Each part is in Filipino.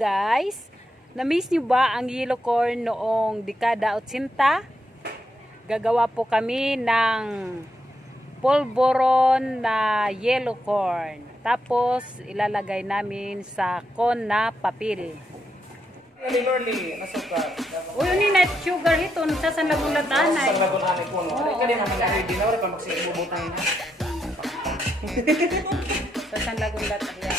guys, na-miss nyo ba ang yellow corn noong dekada 80? Gagawa po kami ng polvoron na yellow corn. Tapos ilalagay namin sa con na papel. Uy, yun yung net sugar ito. Nagsasan lagun latanay. Sa lagun anay po. Kaya naman na-ready na. Wala pa magsibubutang na. Nagsasan lagun latanay.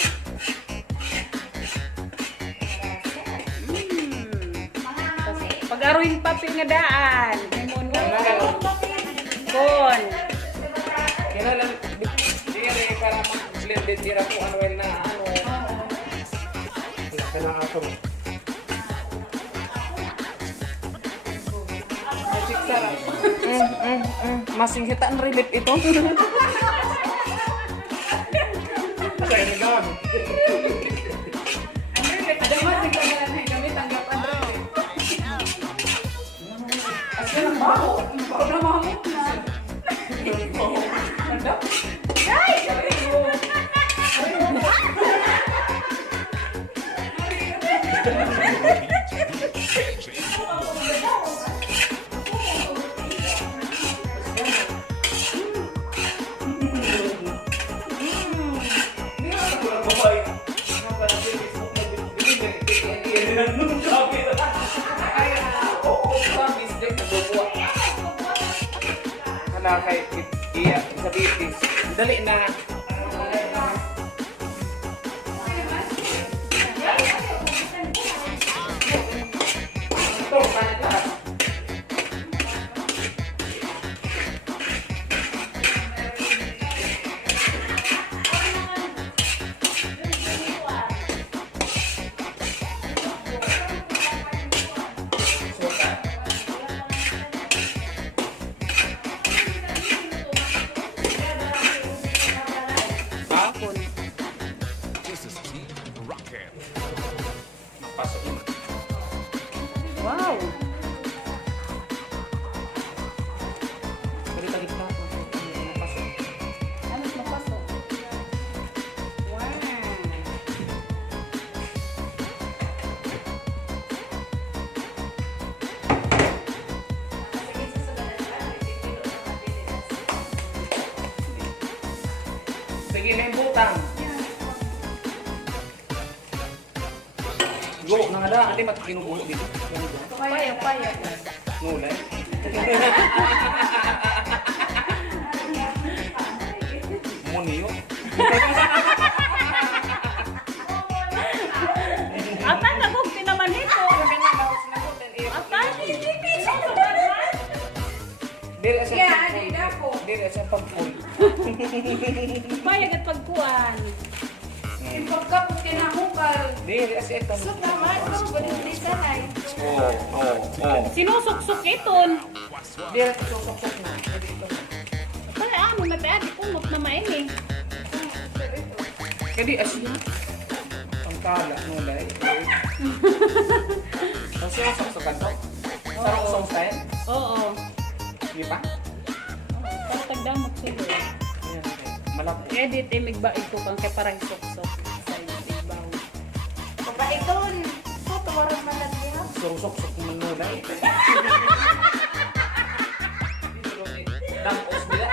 Pag-aruin papel nga daan. Con. Kailangan, hindi para mag-blended tira po ano na ano. Kailangan ito. Masing hitaan relip ito. Kaya nagawa. Ang relip, ada masing kagalan kami tanggap ang relip. Asya lang baho. Baho na mahamot na. Mandap. Guys! Kay iya sa bitis. Dali na. Wow! Ano mapasok? Wow! Sige na yung butang. Go, nga da. Ate matikinubuho dito. Payo. Nulay. Muniyo. Atan, nagugti naman ito. Atan, Dili sa pagpul. bayag at pagkuhan. Pagkapos kinahukal. Dili sa ito. So naman, kung ganun sa hay. Oo. Sinusuksok iton. Dili sa susok na. Kaya ano, mataadi kumot na maini. Kadi asya. Pangkala nulay. Ang susok-sukan to. Sarong style. Oo. Di ba? Para tagdamot sila. Ayan. Malapit. Edit, imigba ito kang kay parang suksok. Sa ibaw. Papaiton. So, tumarang malat niya. Susok-suk naman nulay. Dampos nila.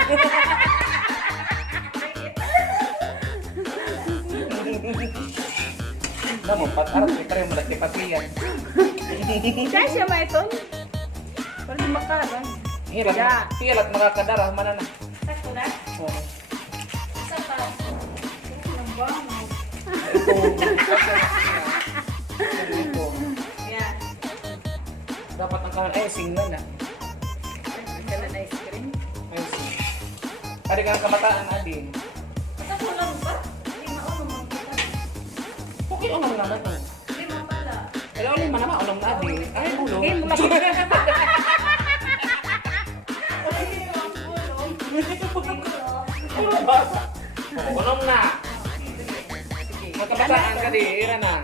Namu, pat-arap ni kare malaki patiyan. Kaya siya ba ito? Para di makarang. Hirap. Ya. Piyalat mga kadara mana na. Sakto na. Oo. Sa pa. Ang bango. Ito. Yan. Dapat ang kanan icing na na. Ito na ice cream. Icing. Ari ka ng kamataan adi. Sa kulang ba? Lima o naman kita. Okay ang naman ito. Lima pala. Pero ulit man naman ulam na adi. Ay ulo. Okay, mula Ulo ba? Ulam na. Magkabataan ka di, ira na.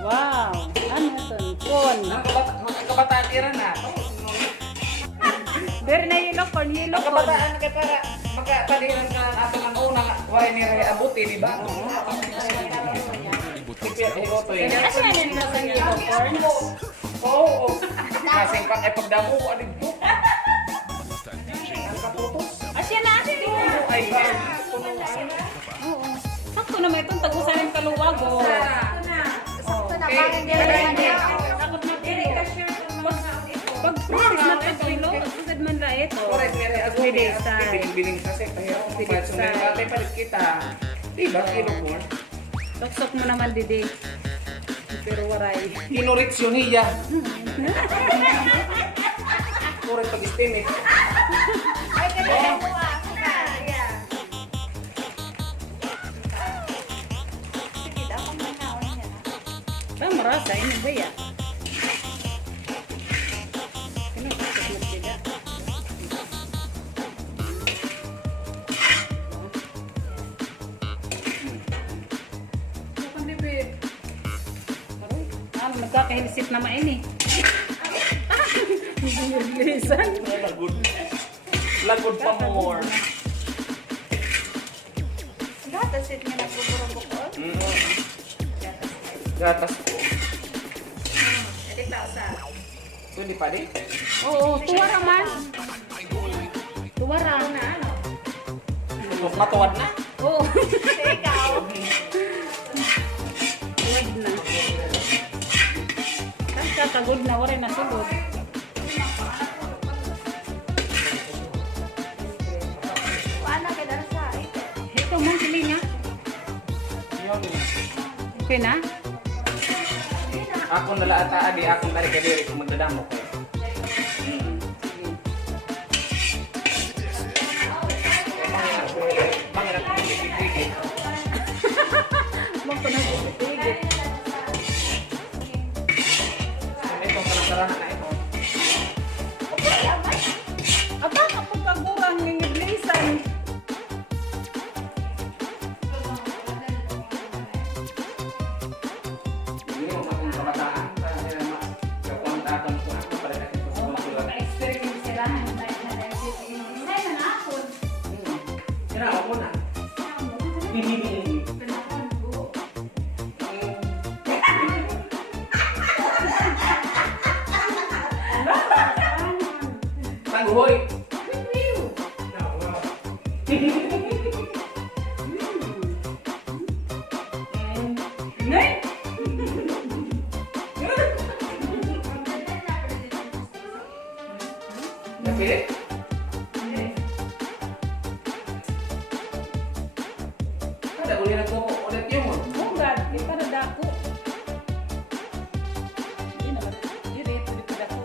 Wow! Ano ito? Con. Magkabataan ira na. Pero na yellow corn, yellow corn. Magkabataan ka para makapaliran ka ato ng unang waray ni Ray Abuti, di ba? Pipir, higoto eh. Kasi yan na sa unicorn. Oo. Kasi pag pagdamo ko, ano ito? Ang kaputos. Asya na, asya na. Oo, ay ba? Oo. Sakto naman itong tagusan ng kaluwag. Oh. Sakto na. Okay. Bakit Kaya hindi? Takot na Dili po. ka sure kung mga ito. Pag practice na ito, ilo, susad man na ito. Correct, Mary. As Pwede as sa- biling-biling kasi tayo. Pwede Kapag sa- sumayin natin, palit kita. Diba, unicorn? Tuksok mo naman, Didi. Pero waray. Inurit yun niya. Correct pag-steam eh. Ay, kaya mo ah. Yeah. Sige, dapat may naon yan. Bang marasa, ini ba ya? Kinusok mo sila. Mukhang bibig. Aroy, nagkakahilisip na maini. Lisan. Lagod. Lagod pa more. Gatas it nga nagbuburo-bukol. Gatas po. Edi tausa. So, di pa di? Oo, tuwara man. Tuwara. Ano? Matuwad na. Oo. Ikaw. Tuwad na. Kakagod na, wala na sulod. Paano ka dala sa ito? Ito mong pili nga. Yun. Okay na? Ako nala ata adi, akong nari-kadiri kung magdadamo ko. Mangirat ko tigil-tigil. Magpanagpitigil. Ito, kanang-karahan na ito. Aba, kapag kagurang ng iblisan. Hindi mo akong kabataan. Kaya kakuang-takon ko ako para natin ito sa mga sulat. Experience sila. Ay, nanakon. Sinawa ko na. Tangguhoy! Nay! Napilit? Kada uli na ko ulit yun mo. Bugad, di pa na dako. Hindi naman. Hindi rin, hindi pa dako.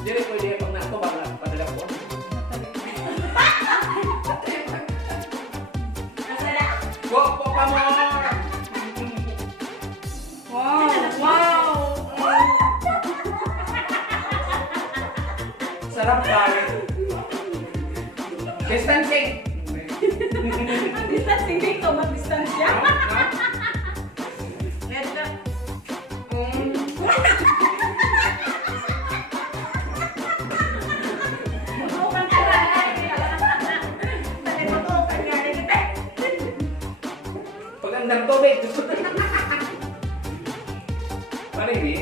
Jadi ko dia pag nato ba padala ko. Go po pa mo. Wow! Wow! Sarap kali. Distancing. Distancing dito, mag-distansya. Pag ang nagtubig. Paribi.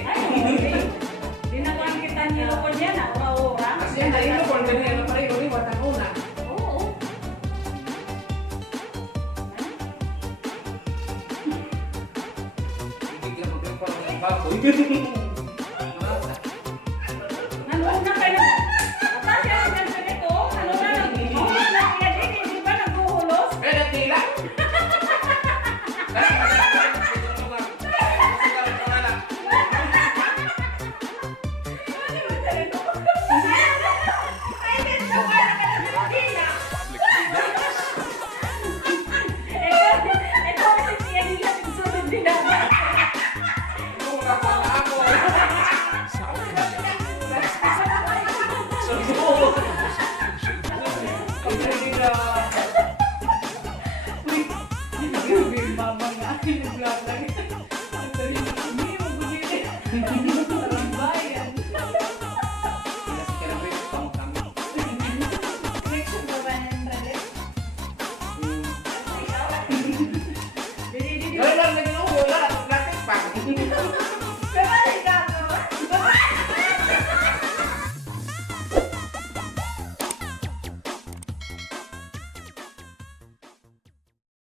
Di na lang kita nilo ko dyan, aura-aura. Kasi ang dahil ko kung ganyan na paribi ni watang una. Oo. Hindi ka magkakaroon ng baboy.